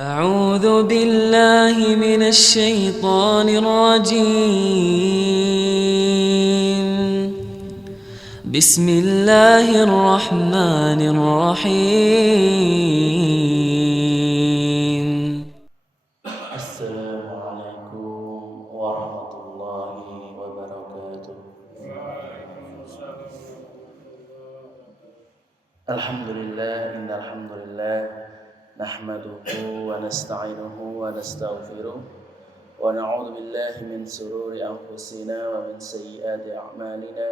أعوذ بالله من الشيطان الرجيم بسم الله الرحمن الرحيم السلام عليكم ورحمة الله وبركاته. الحمد لله إن الحمد لله نحمده ونستعينه ونستغفره ونعوذ بالله من شرور أنفسنا ومن سيئات أعمالنا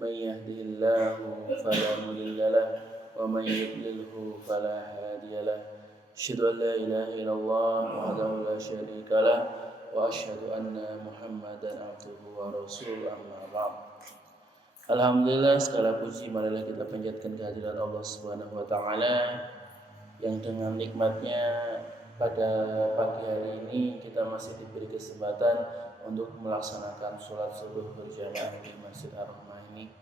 من يهده الله فلا مضل له ومن يضلله فلا هادي له أشهد أن لا إله إلا الله وحده لا شريك له وأشهد أن محمدا عبده ورسوله أما بعد. Alhamdulillah, segala puji marilah kita panjatkan kehadirat Allah Subhanahu wa taala yang dengan nikmatnya pada pagi hari ini kita masih diberi kesempatan untuk melaksanakan sholat subuh berjamaah di Masjid Ar-Rahmah ini.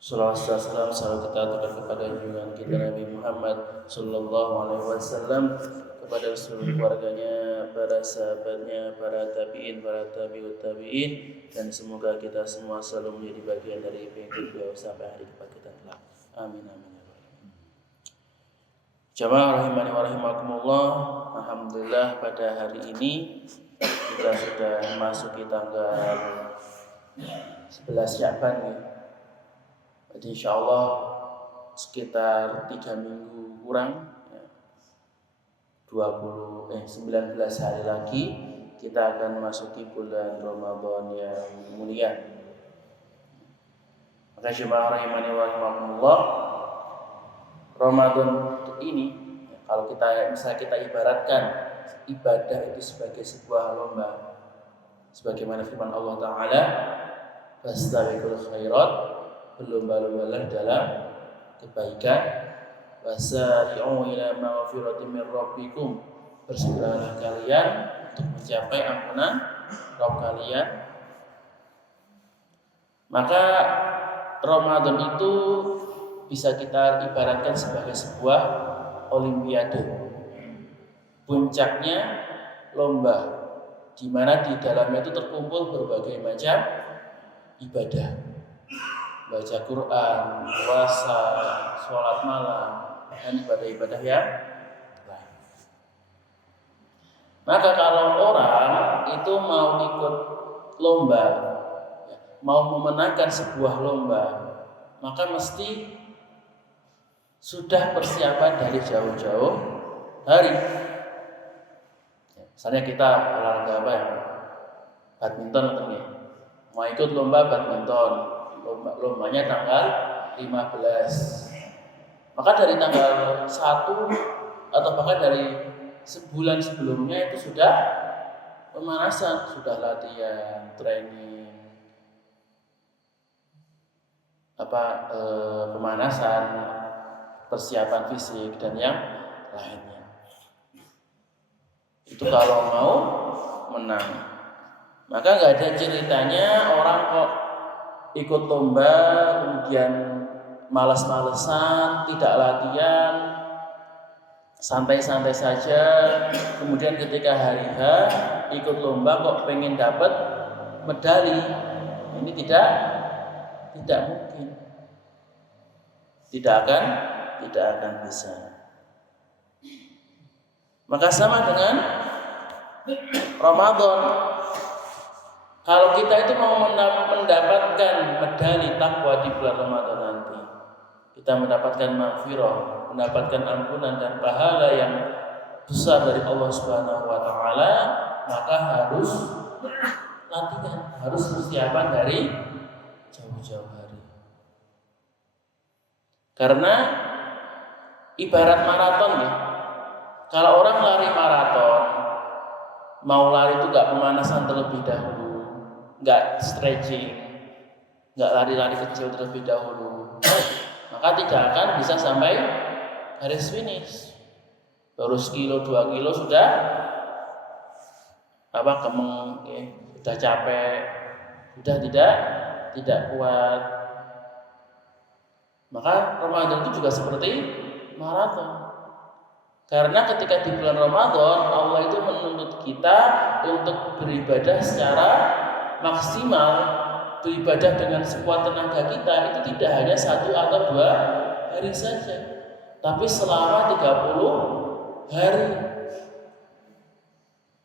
Salawat dan salam selalu kita aturkan kepada junjungan kita Nabi Muhammad sallallahu alaihi wasallam, kepada seluruh keluarganya, para sahabatnya, para tabi'in, para tabi'ut tabi'in, dan semoga kita semua selalu menjadi bagian dari pengikut beliau sampai hari kebangkitan kelak. Amin amin. Jamaah rahimani wa rahimakumullah, alhamdulillah pada hari ini kita sudah memasuki tanggal 11 Sya'ban ya. Jadi insyaallah sekitar 3 minggu kurang ya, 19 hari lagi kita akan memasuki bulan Ramadan yang mulia. Maka jemaah rahimani wa rahimakumullah, Ramadan ini kalau kita ibaratkan ibadah itu sebagai sebuah lomba, sebagaimana firman Allah Ta'ala, fastabiqul khairat, berlomba-lombalah dalam kebaikan, wasari'u ila maghfiratin min rabbikum, bersegeralah kalian untuk mencapai ampunan Rabb kalian. Maka Ramadan itu bisa kita ibaratkan sebagai sebuah olimpiade. Puncaknya lomba, di mana di dalamnya itu terkumpul berbagai macam ibadah. Baca Quran, puasa, sholat malam, dan ibadah-ibadah yang lain. Maka kalau orang itu mau ikut lomba, mau memenangkan sebuah lomba, maka mesti sudah persiapan dari jauh-jauh hari. Misalnya kita olahraga apa ya? Badminton katanya. Mau ikut lomba badminton, lombanya tanggal 15. Maka dari tanggal 1 atau bahkan dari sebulan sebelumnya itu sudah pemanasan, sudah latihan, training, pemanasan, persiapan fisik dan yang lainnya. Itu kalau mau menang. Maka nggak ada ceritanya orang kok ikut lomba kemudian malas-malesan, tidak latihan, santai-santai saja, kemudian ketika hari H ikut lomba kok pengen dapat medali. Ini tidak mungkin. Tidak akan bisa. Maka sama dengan Ramadan. Kalau kita itu mau mendapatkan medali takwa di bulan Ramadan nanti, kita mendapatkan maghfirah, mendapatkan ampunan dan pahala yang besar dari Allah Subhanahu wa taala, maka harus latihan, harus persiapan dari jauh-jauh hari. Karena ibarat maraton ya. Kalau orang lari maraton, mau lari itu gak pemanasan terlebih dahulu, gak stretching, gak lari-lari kecil terlebih dahulu, maka tidak akan bisa sampai garis finish. Baru sekilo 2 kilo sudah kemeng ya, sudah capek, sudah tidak kuat. Maka Ramadan itu juga seperti maraton. Karena ketika di bulan Ramadan Allah itu menuntut kita untuk beribadah secara maksimal, beribadah dengan sekuat tenaga kita, itu tidak hanya 1 atau 2 hari saja, tapi selama 30 hari.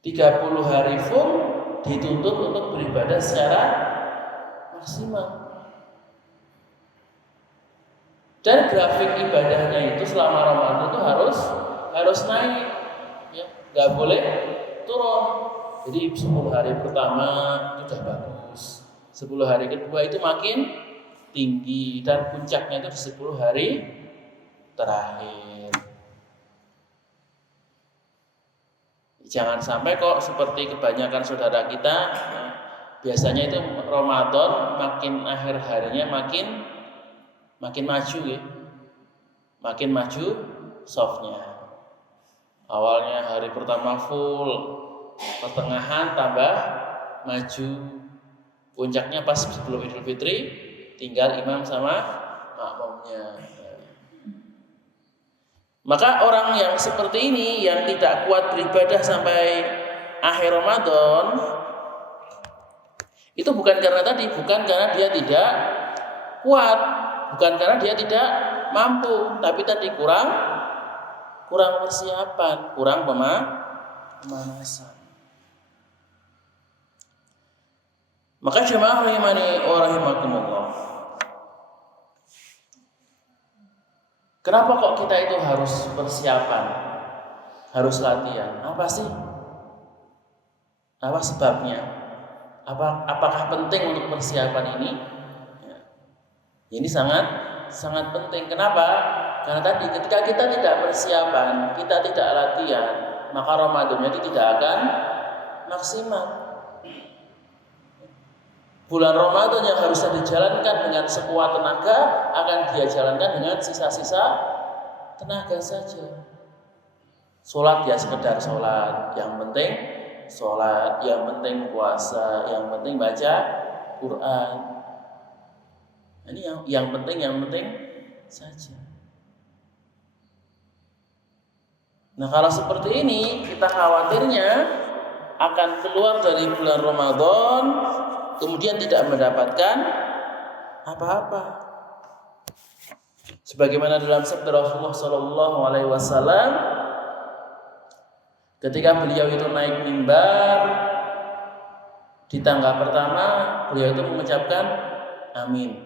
30 hari full dituntut untuk beribadah secara maksimal. Dan grafik ibadahnya itu selama Ramadan itu harus naik, ya, nggak boleh turun. Jadi 10 hari pertama itu sudah bagus, 10 hari kedua itu makin tinggi, dan puncaknya itu di 10 hari terakhir. Jangan sampai kok seperti kebanyakan saudara kita, ya, biasanya itu Ramadan makin akhir harinya makin maju, ya, makin maju softnya. Awalnya hari pertama full, pertengahan tambah maju, puncaknya pas sebelum Idul Fitri tinggal imam sama makmumnya. Maka orang yang seperti ini yang tidak kuat beribadah sampai akhir Ramadan, itu bukan karena dia tidak kuat, bukan karena dia tidak mampu, tapi tadi kurang persiapan, kurang pemanasan. Maka jemaah rahimani wa rahimakumullah, kenapa kok kita itu harus persiapan, harus latihan? Apa sih? Apa sebabnya? Apakah penting untuk persiapan ini? Ya. Ini sangat penting. Kenapa? Karena tadi ketika kita tidak persiapan, kita tidak latihan, maka Ramadannya itu tidak akan maksimal. Bulan Ramadan yang harusnya dijalankan dengan sekuat tenaga akan dia jalankan dengan sisa-sisa tenaga saja. Sholat ya sekedar sholat, yang penting sholat, yang penting puasa, yang penting baca Quran. Ini yang penting saja. Nah, kalau seperti ini kita khawatirnya akan keluar dari bulan Ramadan kemudian tidak mendapatkan apa-apa. Sebagaimana dalam sabda Rasulullah Shallallahu Alaihi Wasallam, ketika beliau itu naik mimbar, di tangga pertama beliau itu mengucapkan amin,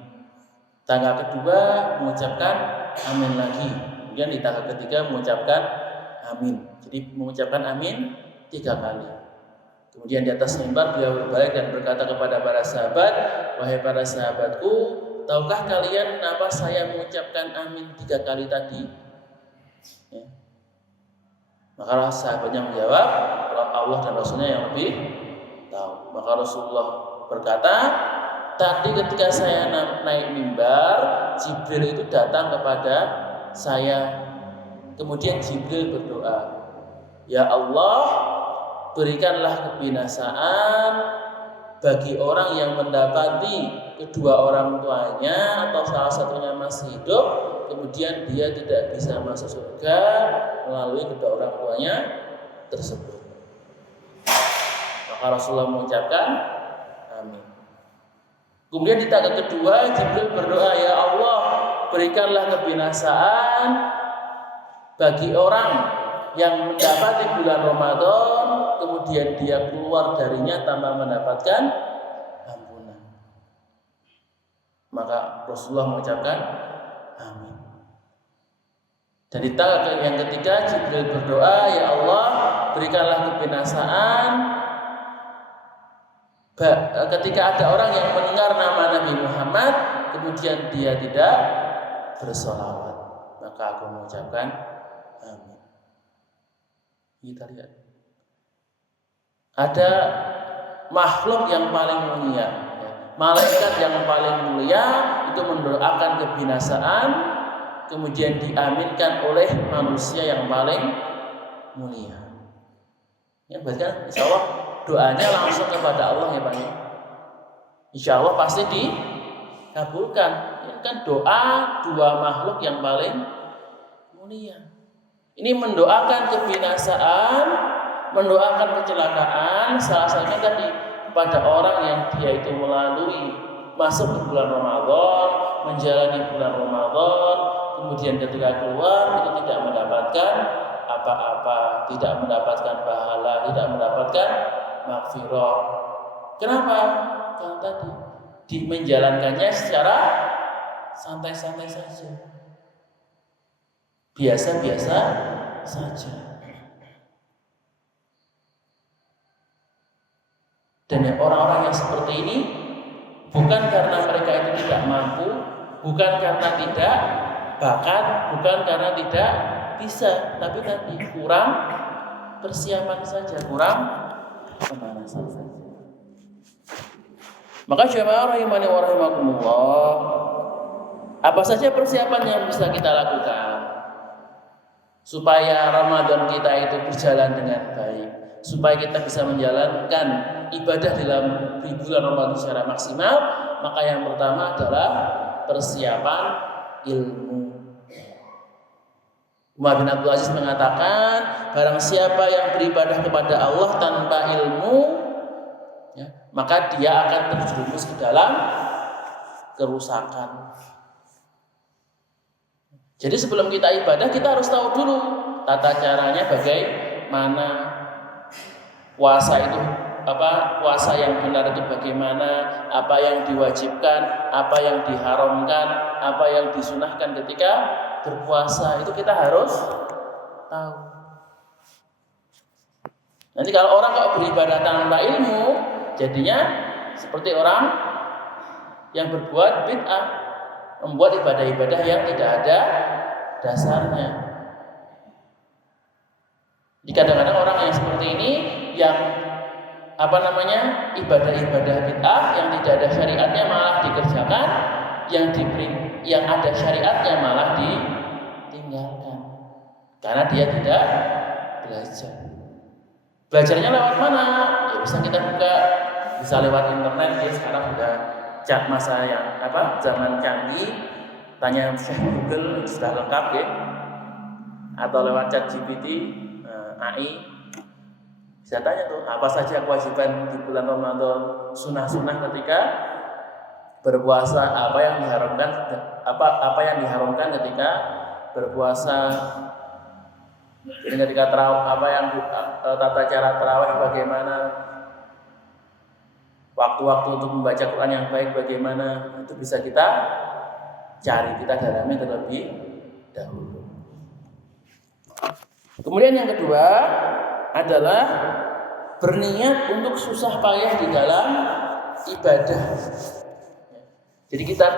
tangga kedua mengucapkan amin lagi, kemudian di tangga ketiga mengucapkan amin. Jadi mengucapkan amin 3 kali. Kemudian di atas mimbar beliau berbalik dan berkata kepada para sahabat, wahai para sahabatku, tahukah kalian kenapa saya mengucapkan amin 3 kali tadi? Ya. Maka sahabatnya menjawab, Allah dan Rasulnya yang lebih tahu. Maka Rasulullah berkata, tadi ketika saya naik mimbar, Jibril itu datang kepada saya. Kemudian Jibril berdoa, ya Allah, berikanlah kebinasaan bagi orang yang mendapati kedua orang tuanya atau salah satunya masih hidup, kemudian dia tidak bisa masuk surga melalui kedua orang tuanya tersebut. Maka Rasulullah mengucapkan amin. Kemudian di tangga kedua Jibril berdoa, ya Allah, berikanlah kebinasaan bagi orang yang mendapati bulan Ramadan kemudian dia keluar darinya tanpa mendapatkan ampunan. Maka Rasulullah mengucapkan amin. Dan di tangga yang ketiga Jibril berdoa, ya Allah, berikanlah kebinasaan ketika ada orang yang mendengar nama Nabi Muhammad kemudian dia tidak bersolawat. Maka aku mengucapkan amin. Kita lihat, ada makhluk yang paling mulia, malaikat yang paling mulia itu mendoakan kebinasaan, kemudian diaminkan oleh manusia yang paling mulia. Ya, berarti kan insya Allah doanya langsung kepada Allah, ya Pak. Insya Allah pasti dikabulkan. Ini kan doa 2 makhluk yang paling mulia. Ini mendoakan kebinasaan, mendoakan kecelakaan, salah satunya tadi kepada orang yang dia itu melalui masuk ke bulan Ramadan, menjalani bulan Ramadan, kemudian ketika keluar itu tidak mendapatkan apa-apa, tidak mendapatkan pahala, tidak mendapatkan maghfirah. Kenapa? Karena tadi menjalankannya secara santai-santai saja, biasa-biasa saja. Dan orang-orang yang seperti ini bukan karena mereka itu tidak mampu, bukan karena tidak bakat, bukan karena tidak bisa, tapi tadi kurang persiapan saja, kurang pemanasan saja. Maka jemaah rahimani wa rahimakumullah, apa saja persiapan yang bisa kita lakukan supaya Ramadan kita itu berjalan dengan baik, supaya kita bisa menjalankan ibadah di bulan Ramadan secara maksimal? Maka yang pertama adalah persiapan ilmu. Umar bin Abdul Aziz mengatakan, barang siapa yang beribadah kepada Allah tanpa ilmu, ya, maka dia akan terjerumus ke dalam kerusakan. Jadi sebelum kita ibadah, kita harus tahu dulu tata caranya bagaimana, puasa itu apa, puasa yang benar itu bagaimana, apa yang diwajibkan, apa yang diharamkan, apa yang disunahkan ketika berpuasa, itu kita harus tahu. Nanti kalau orang kok beribadah tanpa ilmu, jadinya seperti orang yang berbuat bid'ah, membuat ibadah-ibadah yang tidak ada dasarnya. Jadi kadang-kadang orang yang seperti ini yang ibadah-ibadah bid'ah yang tidak ada syariatnya malah dikerjakan, yang ada syariatnya malah ditinggalkan karena dia tidak belajar. Belajarnya lewat mana? Ya bisa kita buka, bisa lewat internet. Ya sekarang sudah masa yang zaman canggih, tanya Google sudah lengkap ya, atau lewat ChatGPT, AI. Bisa tanya tuh apa saja kewajiban di bulan Ramadan, sunah-sunah ketika berpuasa, apa yang diharamkan ketika berpuasa. Jadi ketika tarawih, tata cara tarawih bagaimana, waktu-waktu untuk membaca Quran yang baik bagaimana, itu bisa kita cari, kita dalami terlebih dahulu. Kemudian yang kedua adalah berniat untuk susah payah di dalam ibadah. Jadi kita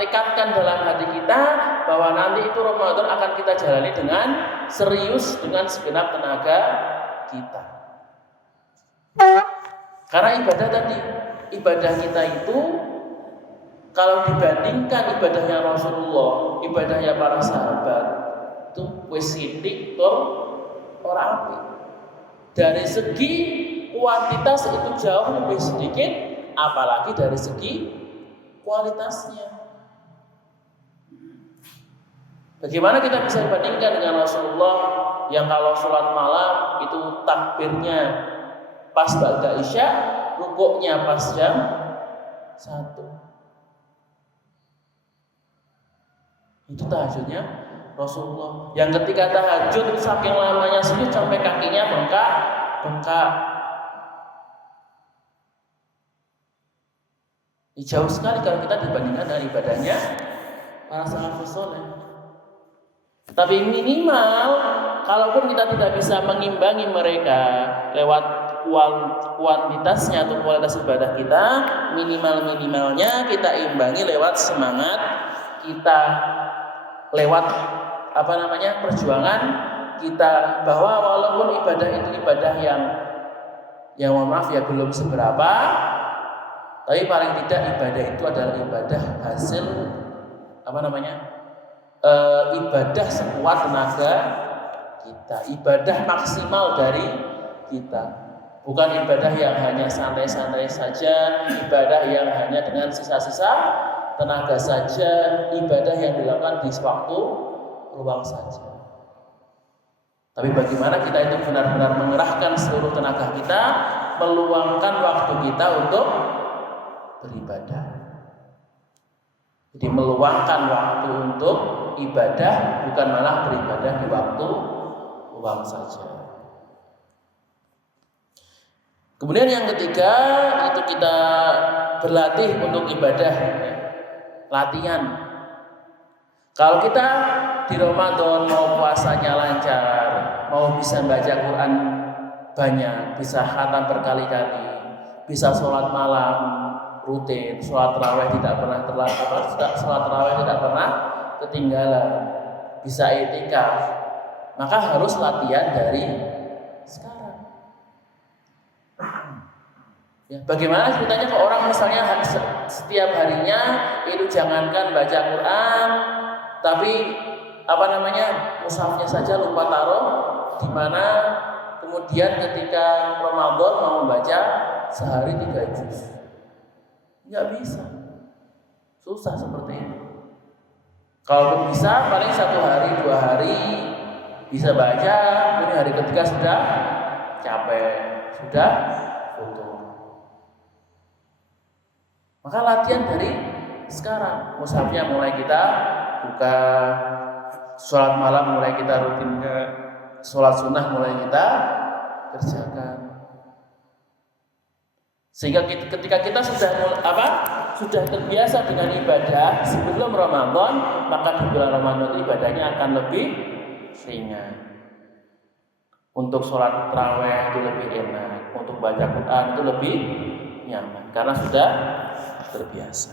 tekadkan dalam hati kita bahwa nanti itu Ramadan akan kita jalani dengan serius, dengan segenap tenaga kita. Karena ibadah kita itu kalau dibandingkan ibadahnya Rasulullah, ibadahnya para sahabat, itu wis sithik tur ora apik. Dari segi kuantitas itu jauh lebih sedikit, apalagi dari segi kualitasnya. Bagaimana kita bisa bandingkan dengan Rasulullah yang kalau sholat malam itu takbirnya pas ba'da isya, rukuknya pas jam 1. Itu tahajudnya Rasulullah. Yang ketika tahajud saking lamanya sujud sampai kakinya bengkak. Jauh sekali kalau kita dibandingkan dengan ibadahnya para salafus saleh. Tapi minimal, kalaupun kita tidak bisa mengimbangi mereka lewat kuantitasnya atau kualitas ibadah kita, minimalnya kita imbangi lewat semangat kita, lewat perjuangan kita, bahwa walaupun ibadah itu ibadah yang mohon maaf ya belum seberapa, tapi paling tidak ibadah itu adalah ibadah hasil ibadah sekuat tenaga kita, ibadah maksimal dari kita, bukan ibadah yang hanya santai-santai saja, ibadah yang hanya dengan sisa-sisa tenaga saja, ibadah yang dilakukan di waktu luang saja. Tapi bagaimana kita itu benar-benar mengerahkan seluruh tenaga kita, meluangkan waktu kita untuk beribadah. Jadi meluangkan waktu untuk ibadah, bukan malah beribadah di waktu luang saja. Kemudian yang ketiga itu kita berlatih untuk ibadah, latihan. Kalau kita di Ramadan mau puasanya lancar, mau bisa baca Quran banyak, bisa khatam berkali-kali, bisa sholat malam rutin, sholat tarawih tidak pernah sholat tarawih tidak pernah ketinggalan, bisa i'tikaf, maka harus latihan dari sekarang. Ya, bagaimana ceritanya ke orang misalnya setiap harinya itu jangankan baca Quran, tapi mushafnya saja lupa taruh di mana, kemudian ketika Ramadan mau membaca sehari 3 juz. Nggak bisa, susah seperti itu. Kalau bisa paling 1 hari 2 hari bisa baca, kemudian hari ketiga sudah capek, sudah futur. Maka latihan dari sekarang, mushafnya mulai kita buka, sholat malam mulai kita rutinkan, sholat sunnah mulai kita kerjakan. Sehingga ketika kita sudah terbiasa dengan ibadah sebelum Ramadan, maka di bulan Ramadan itu ibadahnya akan lebih ringan. Untuk sholat tarawih itu lebih enak, untuk baca Quran itu lebih nyaman karena sudah terbiasa.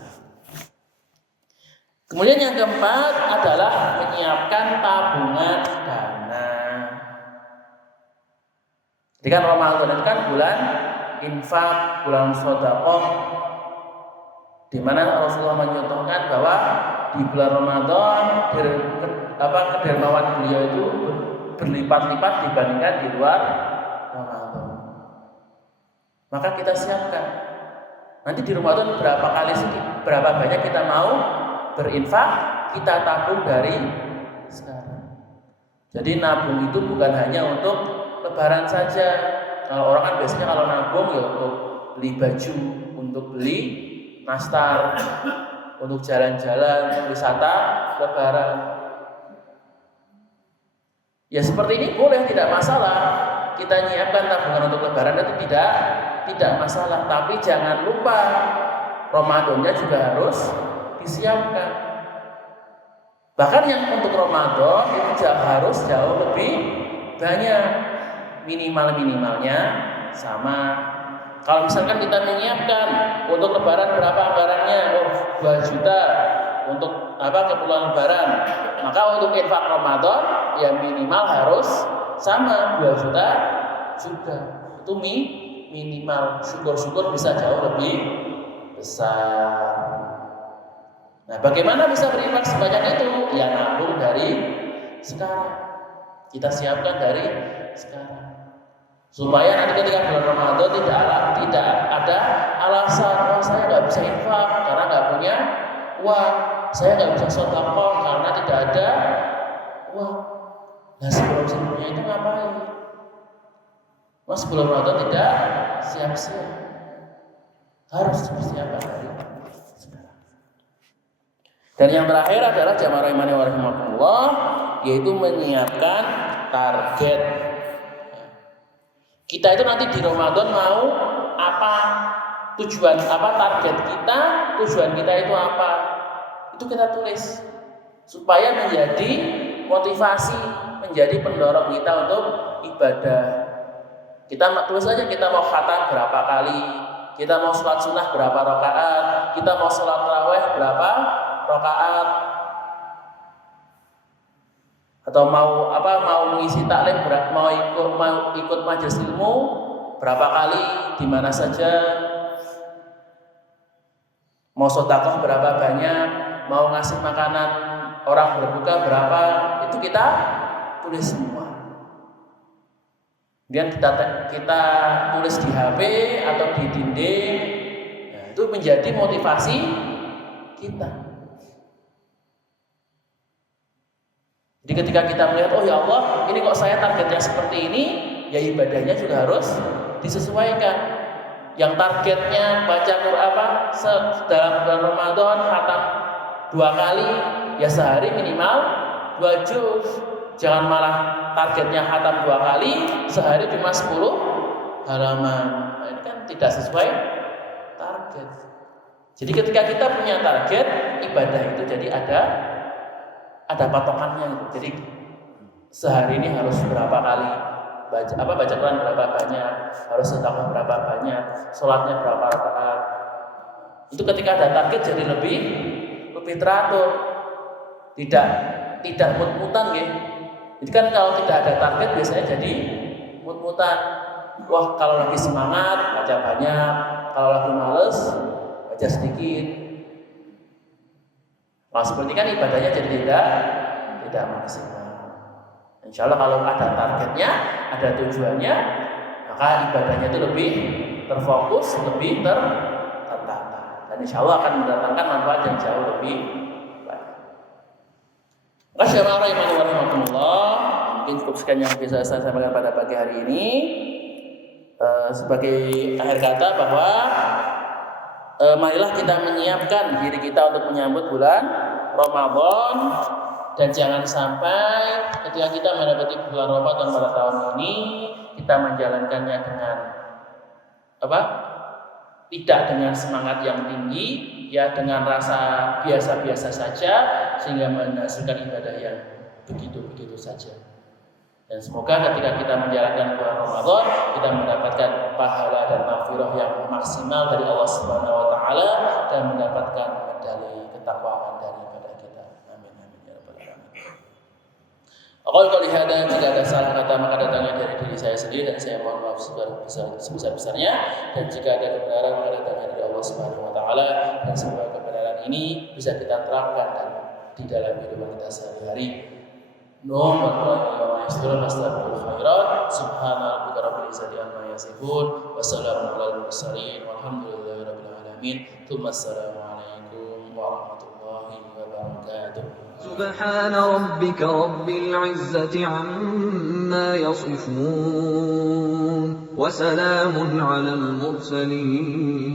Kemudian yang keempat adalah menyiapkan tabungan dana. Jadi kan Ramadan itu kan bulan infak, bulan sedekah, di mana Rasulullah menyontohkan bahwa di bulan Ramadan kedermawan beliau itu berlipat-lipat dibandingkan di luar Ramadan. Maka kita siapkan. Nanti di Ramadan berapa banyak kita mau berinfak, kita tabung dari sekarang. Jadi nabung itu bukan hanya untuk lebaran saja. Kalau orang kan biasanya kalau nabung ya untuk beli baju, untuk beli nastar, untuk jalan-jalan, wisata, lebaran. Ya seperti ini boleh, tidak masalah. Kita nyiapkan tabungan untuk lebaran itu tidak masalah. Tapi jangan lupa Ramadannya juga harus disiapkan. Bahkan yang untuk Ramadan itu harus jauh lebih banyak. Minimalnya sama. Kalau misalkan kita menyiapkan untuk lebaran berapa anggarannya? 2 juta untuk keperluan lebaran. Maka untuk infak Ramadan ya minimal harus sama 2 juta juga. Itu minimal. Syukur-syukur bisa jauh lebih besar. Nah, bagaimana bisa berinfak sebanyak itu? Ya nabung dari sekarang. Kita siapkan dari sekarang. Supaya nanti ketika bulan Ramadan tidak ada alasan, saya nggak bisa infak karena nggak punya uang, saya nggak bisa sedekah karena tidak ada uang. Nah sebelum-sebelumnya itu ngapain? Mas sebelum Ramadan tidak siap-siap, harus persiapan dari sekarang. Dan yang terakhir adalah jamaah rahimani wa rahimakumullah, yaitu menyiapkan target. Kita itu nanti di Ramadan mau apa, target kita, tujuan kita itu apa, itu kita tulis supaya menjadi motivasi, menjadi pendorong kita untuk ibadah. Kita tulis aja, kita mau khatam berapa kali, kita mau sholat sunnah berapa rakaat, kita mau sholat tarawih berapa rakaat, atau mau mengisi taklim, mau ikut majelis ilmu berapa kali, di mana saja, mau sedekah berapa banyak, mau ngasih makanan orang berbuka berapa, itu kita tulis semua. Kemudian kita tulis di HP atau di dinding. Nah, itu menjadi motivasi kita. Jadi ketika kita melihat, oh ya Allah, ini kok saya targetnya seperti ini, ya ibadahnya juga harus disesuaikan. Yang targetnya baca Quran dalam bulan Ramadan khatam 2 kali, ya sehari minimal 2 juz. Jangan malah targetnya khatam 2 kali, sehari cuma 10 halaman. Nah, ini kan tidak sesuai target. Jadi ketika kita punya target, ibadah itu jadi ada patokannya gitu. Jadi sehari ini harus berapa kali baca Quran berapa banyak, harus sedekah berapa banyak, sholatnya berapa rakaat. Itu ketika ada target jadi lebih teratur, tidak mut-mutan ya. Jadi kan kalau tidak ada target biasanya jadi mut-mutan. Wah, kalau lagi semangat baca banyak, kalau lagi males baca sedikit. Nah, seperti kan ibadahnya jadi tidak maksimal. Insya Allah kalau ada targetnya, ada tujuannya, maka ibadahnya itu lebih terfokus, lebih tertata, dan insya Allah akan mendatangkan manfaat yang jauh lebih banyak. Masyaallah, rahimahullah. Mungkin cukup sekian yang bisa saya sampaikan pada pagi hari ini. Sebagai akhir kata bahwa marilah kita menyiapkan diri kita untuk menyambut bulan Ramadan. Dan jangan sampai ketika kita mendapati bulan Ramadan pada tahun ini kita menjalankannya dengan tidak dengan semangat yang tinggi, ya dengan rasa biasa-biasa saja, sehingga menghasilkan ibadah yang begitu-begitu saja. Dan semoga ketika kita menjalankan bulan Ramadan kita mendapatkan pahala dan maghfirah yang maksimal dari Allah Subhanahu wa taala dan mendapatkan medali ketakwaan daripada kita. Amin ya rabbal alamin. Aku kalau ada jika ada salah kata maka datangnya dari diri saya sendiri dan saya mohon maaf sebesar-besarnya, dan jika ada kebenaran maka datangnya dari Allah Subhanahu wa taala, dan semoga kebenaran ini bisa kita terapkan dan di dalam kehidupan kita sehari-hari. Nuh wa astagfirul khairat subhana rabbika rabbil izzati amma yasifun wa salamun alal mursalin walhamdulillahi rabbil alamin. Assalamu alaikum warahmatullahi wabarakatuh. سبحان ربك رب العزة عما يصفون وسلام على المرسلين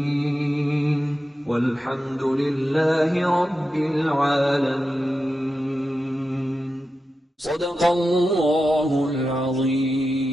والحمد لله رب العالمين. صدق الله العظيم.